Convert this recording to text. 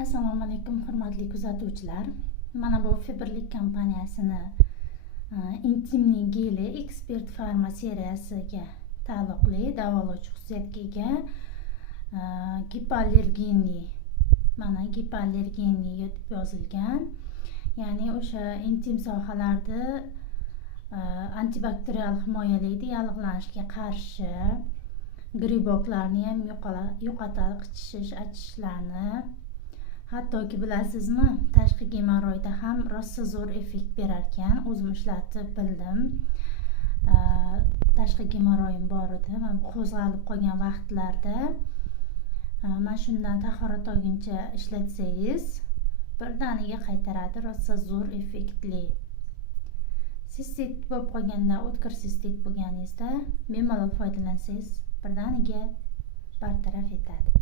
Assalomu alaykum hurmatli kuzatuvchilar. Mana bu Fibrlik kompaniyasini intimniy geli Expert Pharma seriyasiga taalluqli davolovchi xususiyatga ega gipoallergeniy. Mana gipoallergeniy deb yozilgan. Ya'ni o'sha intim sohalarda antibakterial himoyalaydi, yallig'lanishga qarshi, griboklarni ham yo'qotadi, qichishish, achishishlarni. Hattoki bilasizmi, tashqi gemoroyda ham rosa zo'r effekt berar ekan. O'zim ishlatib bildim. Tashqi gemoroyim bor edi. Qo'zg'alib qolgan vaqtlarda mana shundan tahorat olguncha ishlatsangiz, birdaniga qaytaradi, rosa zo'r effektli. Sistit bo'lib qolganda, o'tkir sistit bo'lganingizda bemalol foydalansangiz, birdaniga bartaraf etadi.